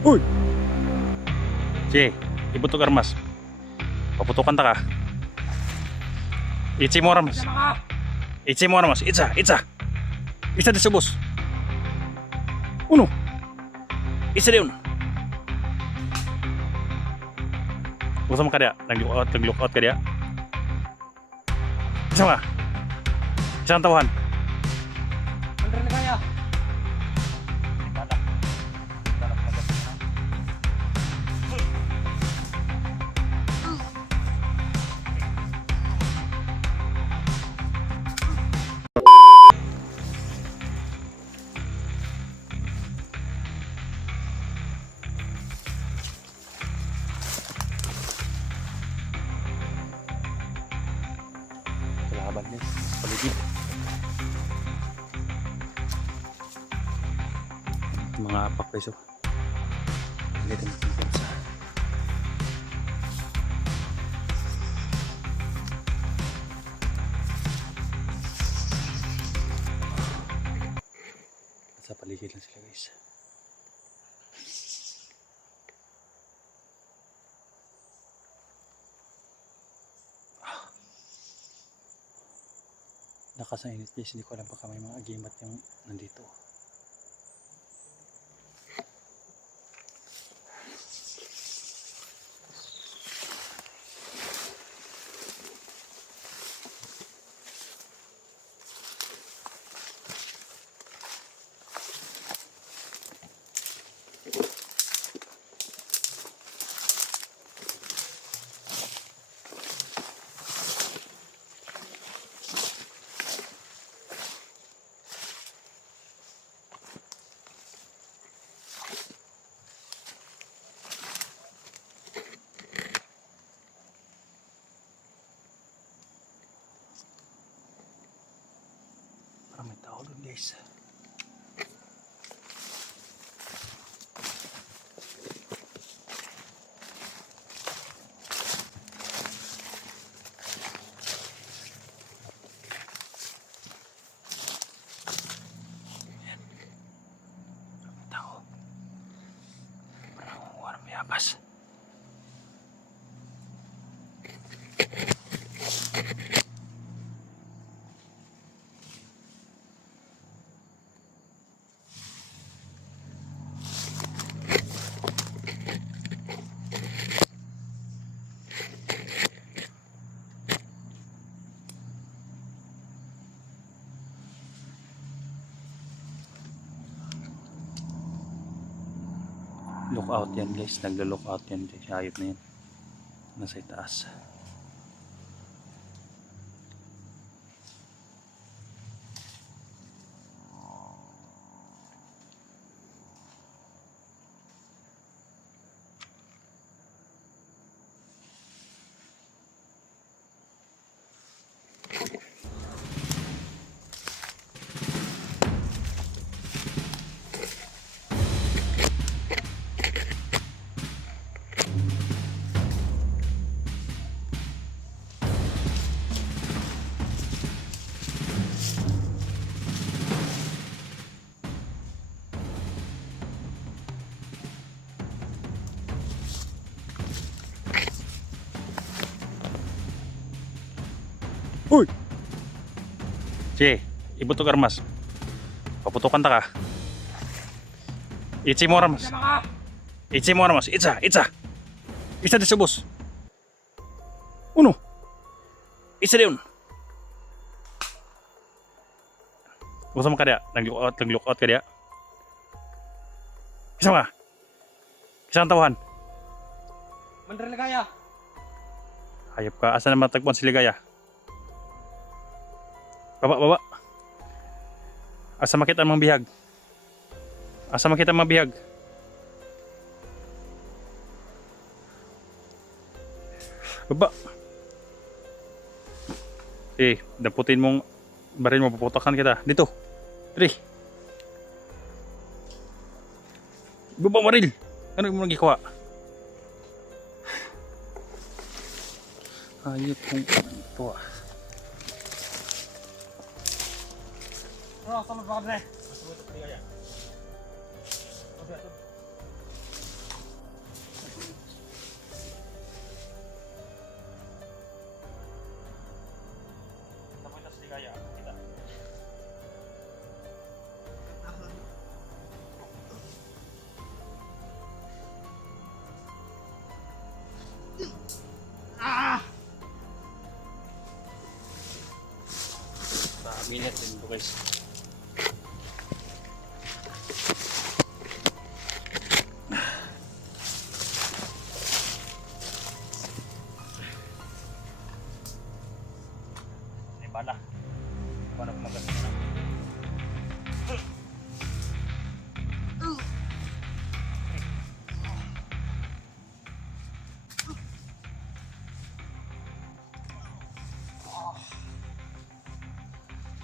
Uy! Sige, ibutok armas. Paputukan ta ka. Itsi mo armas. Itsi mo armas. Itsa. Isa di subos. Uno. Isa di un. Gusto mo ka dia? Nag-lookout ka dia? Isa ka? Isang tawahan. Bener na kaya. Kalaban guys, paligid. Mga apak guys oh. Ganito natin sa paligid lang sila guys. Lakas ang init guys, hindi ko alam baka may mga agimat yung nandito. May tao doon guys. Ayan. May tao. Parang walang mayabas. Lookout yan guys, naglo-lookout yan guys, hayop na yan nasa itaas. Uy! Sige, ibutok armas. Paputukan ta ka. Itsi mo armas. Itsi mo armas. Itsa. Isa di subos. Uno. Isa di un. Gusto mo ka dia? Nag-lookout ka dia? Isa ka? Isang tawahan. Bener na kaya. Hayop ka. Asa na matagpuan si Ligaya? Baba. Asa makita ang bihag? Baba. Daputin mong baril mo, puputokan kita. Dito. Dali. Baba baril. Ano mo nagikuha? Hayop kong ito ah. Sama pa ka, pre. Minute din ito guys. Ay bala. Paano kumagastos na?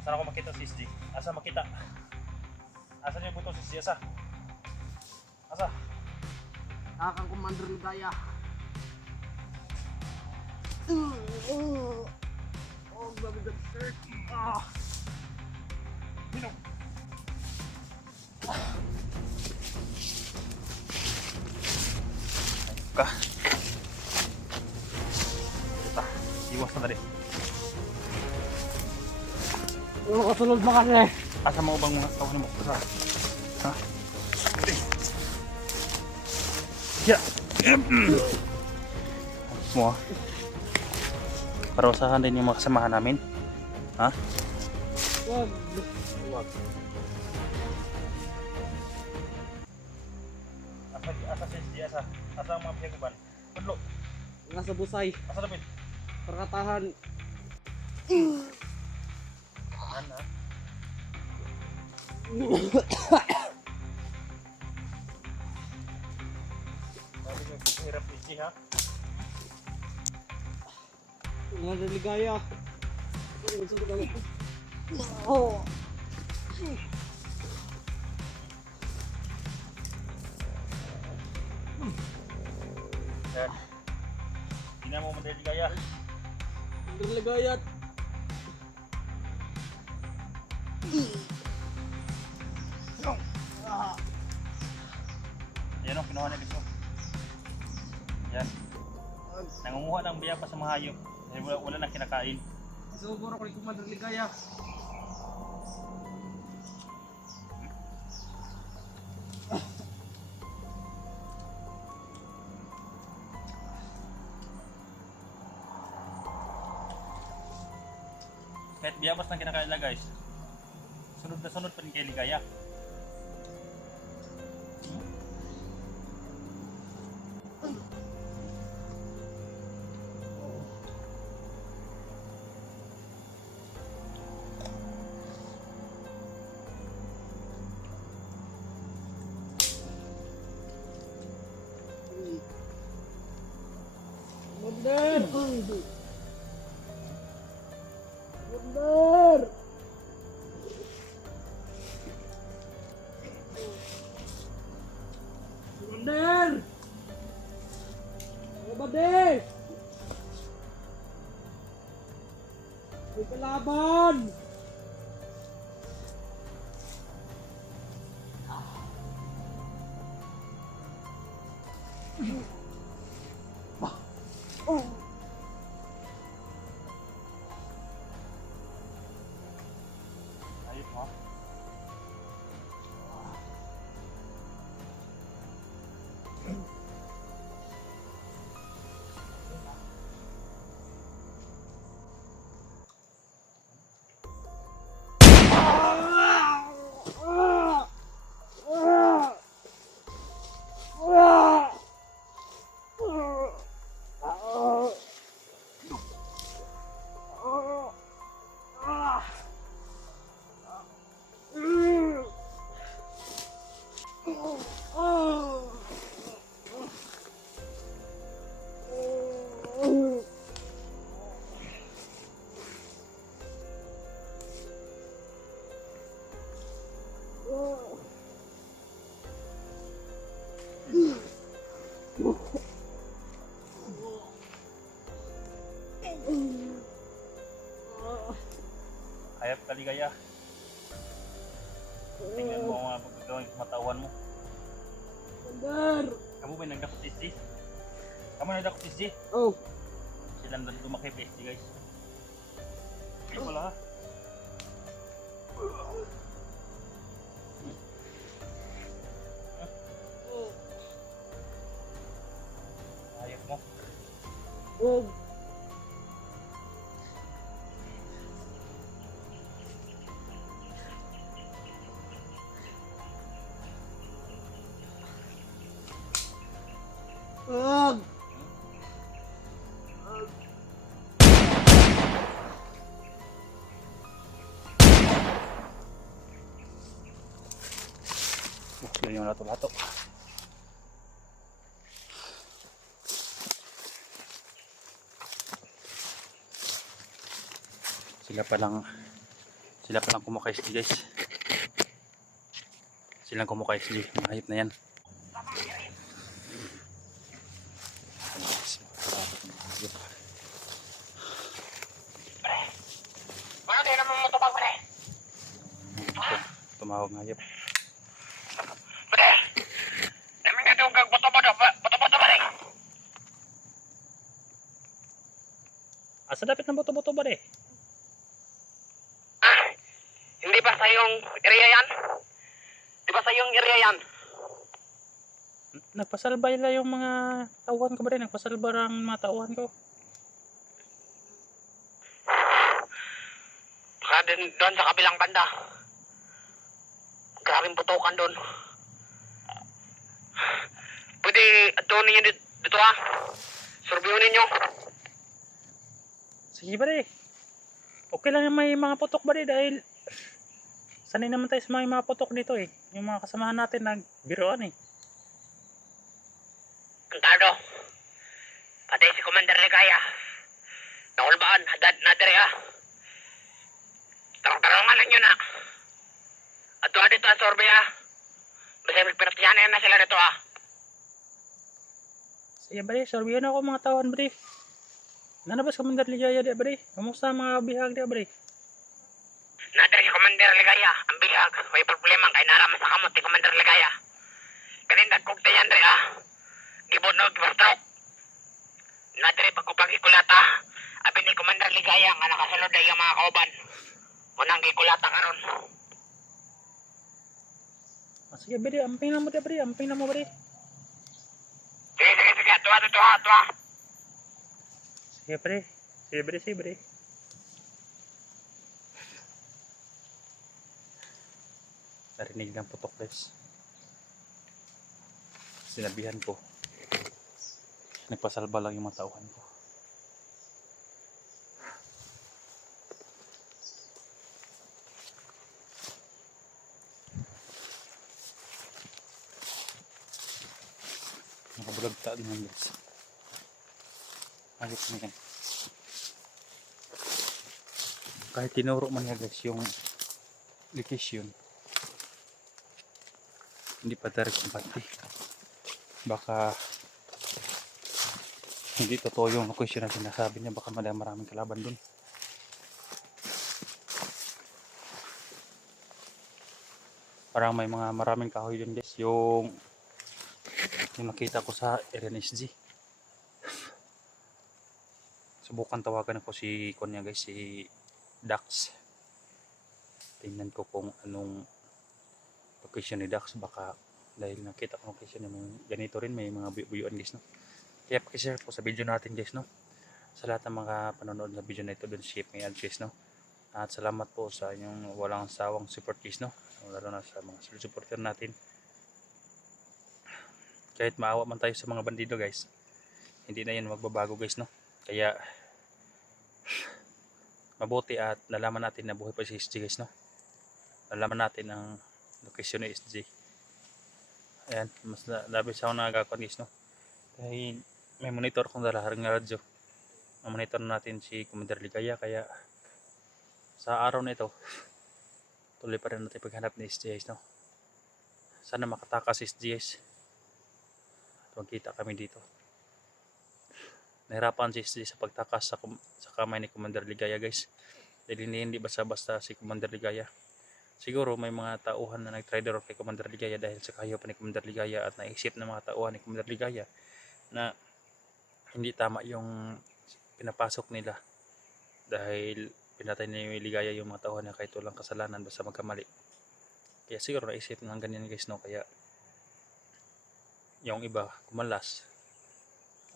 Asan ako makita si SD? Asa makita? Asan yung buto si SD? Asa? Asa? Nakakang Commander Ligaya. Oh, grabe that shirt. Minom! Ka. Ito. Iwas na rin. Kasunod mo kasi. Asa mo bang mga tao mo? Asa? Ha? Hindi. Ya. Mo. Para usahan din yung mga kasamahan namin. Ha? Wag. Asa si SD? Asa? Asa ang mga pinagaban? Padlo. Nasa busay. Asa dapat? Perkatahan. Ano? Sabi ko, hirap SD ha? Commander Ligaya. Oh. Yan. Hindi na mo madali gaya. Commander Ligaya. Yan o, kinuha na gusto. Yan. Nangunguha ng biya pa sa mga hayop. Dahil wala na kinakain. Siguro ko ni Commander Ligaya. Kahit biyabas na kinakain nila guys. Sunod na sunod pa rin kay Ligaya. Commander! Commander! Commander! Commander! May kalaban! Oh! Ayos mo. Hayop ka Ligaya. Tingnan mo ang mga pagkagawin sa matawan mo. Commander! Kamu ba yung nagdakot SD? Kamu nagdakot SD? Oh! Silang doon lumaki pa SD guys. Hindi pala ha. Hayop mo. Oh! Ag! Buksan yung lato-lato. Sila palang kumakaisli guys. Silang kumakaisli. Mga hayop na yan. Ano din naman mo ito pa, pre? Tumawag ng hayop. Pre, namin nga doon kag boto-boto ba rin? Asa dapat ng boto-boto ba eh? Ah, hindi ba sa yung area yan? Di ba sa yung area yan? Nagpasalbay lang yung mga tauhan ko ba rin? Nagpasalba lang mga tauhan ko. Baka din doon sa kabilang banda. Grabing putukan doon. Pwede doon ninyo dito ha? Surveyun ninyo. Sige ba rin? Okay lang yung may mga putok ba rin dahil sanay naman tayo sa mga putok dito eh. Yung mga kasamahan natin nagbiroan eh. Antado. Patay si Commander Ligaya. Nakulbaan, hadad na dere ha. Tarong-tarongan lang yun ha. At doon dito ang sorbe ha. Basta pinaptiyanan na sila dito ha. Sige ba rin? Sorbihan ako mga tauhan ba rin? Nanabas ka Commander Ligaya di ba rin? Kamusta ang mga bihag di ba rin? Nadari si Commander Ligaya. Ang bihag. May problema kay naraman sa kamot ni Commander Ligaya. Kanindag kong tayan rin ha. Gibunog, stroke. Nadari pagkupag ikulata. Abi ni Commander Ligaya nga nakasunod ay yung mga kauban. Unang ikulata karon. Sige ba rin? Amping na mo di ba rin? Amping na mo ba rin? Sige. Tuwa. Sige ba rin? Sige ba rin? Narinig ng putok guys. Sinabihan ko. Nagpasalba lang yung mga tauhan ko. Nakabulagta din yan guys. Ayos na yan. Kahit tinuro man niya guys yung location, hindi pa direct kumpati. Baka hindi totoo yung location na sinasabi niya. Baka maraming kalaban dun. Parang may maraming kahoy dun guys. Yung nakita ko sa RNSG. Subukan tawagan ako si Konya guys, si Dax. Tingnan ko kung anong location ni Dax. Baka dahil nakita ko location niya may ganito rin, may mga buyuan guys no. Kaya pakishare po sa video natin guys no. Sa lahat ng mga panonood sa video na ito, don't skip my ads guys no. At salamat po sa inyong walang sawang support guys no. Lalo na sa mga supporter natin. Kahit maawa man tayo sa mga bandido guys, hindi na yan magbabago guys no. Kaya mabuti at nalaman natin na buhay pa si SG guys no. Nalaman natin ang location ni SG. Ayan, mas labis ako nagkakon guys no. Dahil may monitor kong dala haring radyo. Monitor natin si Commander Ligaya, kaya sa araw na ito tuloy pa rin natin paghanap ni SG guys no. Sana makatakas si SG guys. Magkita kami dito. Nahirapan si SG sa pagtakas sa kamay ni Commander Ligaya guys. Dahil hindi basta-basta si Commander Ligaya. Siguro may mga tauhan na nag-trader kay Commander Ligaya dahil sa kayo pa ni Commander Ligaya, at naisip ng mga tauhan ni Commander Ligaya na hindi tama yung pinapasok nila dahil pinatay ni Ligaya yung mga tauhan na kahit walang kasalanan basta magkamali. Kaya siguro naisip ng ganyan guys no. Kaya yung iba kumalas,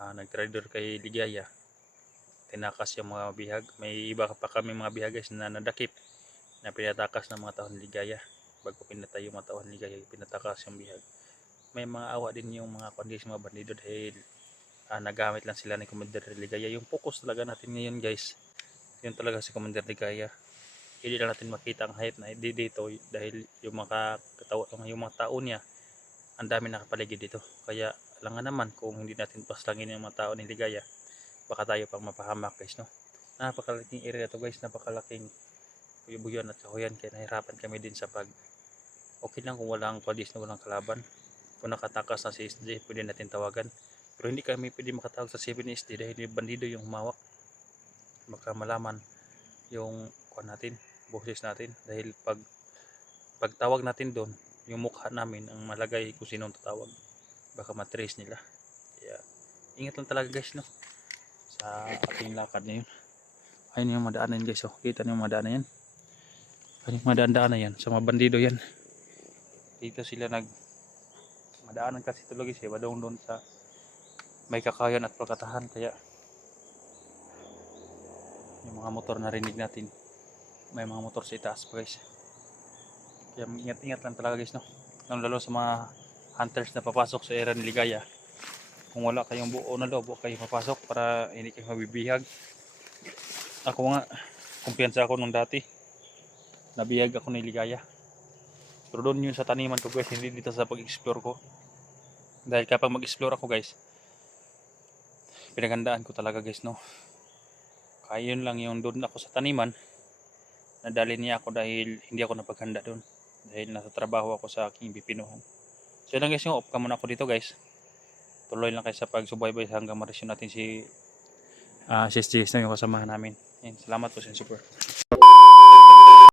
nag-trader kay Ligaya, tinakas yung mga bihag. May iba pa kami mga bihag guys na nadakip na pinatakas ng mga tauhan ni Ligaya. Bago pinatay yung mga tauhan ni Ligaya, pinatakas yung bihag. May mga awa din yung mga kondis mga bandido dahil nagamit lang sila ni Commander Ligaya. Yung focus talaga natin ngayon guys, yun talaga si Commander Ligaya. Hindi lang natin makita ang hype na dito dahil yung mga tao niya, ang dami nakapaligid dito. Kaya alangan naman kung hindi natin paslangin yung mga tao ni Ligaya, baka tayo pang mapahamak guys, no. Napakalaking area to guys, napakalaking buyan at kahoyan, kaya nahirapan kami din sa okay lang kung walang pulis na walang kalaban. Kung nakatakas na si SJ, pwede natin tawagan. Pero hindi kami pwede makatawag sa 7SD dahil yung bandido yung humawak. Baka malaman yung natin, boses natin. Dahil pag tawag natin doon, yung mukha namin ang malagay kung sino ang tatawag. Baka matrace nila. Kaya ingat lang talaga guys, no, sa ating lakad ngayon. Ayun yung madaanan guys, oh. Kita niyo yung madaanan yan. Ayun yung madaan-daan na yan, sa mga bandido yan. Dito sila madaanan kasi tulog siya, badong doon sa may kakayan at pagkatahan. Kaya yung mga motor narinig natin, may mga motor sa itaas pa guys. Kaya ingat-ingat lang talaga guys, no, lalo sa mga hunters na papasok sa area ni Ligaya. Kung wala kayong buo na loob, huwag kayong papasok para hindi kayo mabibihag. Ako nga, kumpiyansa ako nung dati, nabihag ako ni Ligaya. Pero doon yun sa taniman ko guys, hindi dito sa pag-explore ko. Dahil kapag mag-explore ako guys, pinaghandaan ko talaga guys, no. Kaya yun lang yung doon ako sa taniman, nadali niya ako dahil hindi ako napaghanda doon. Dahil nasa trabaho ako sa aking bipinuhan. So yun lang guys, yung off ka muna ako dito guys. Tuloy lang kayo sa pagsubaybay hanggang ma-resume natin si SJ na yung kasamahan namin. Yan, salamat po sa support.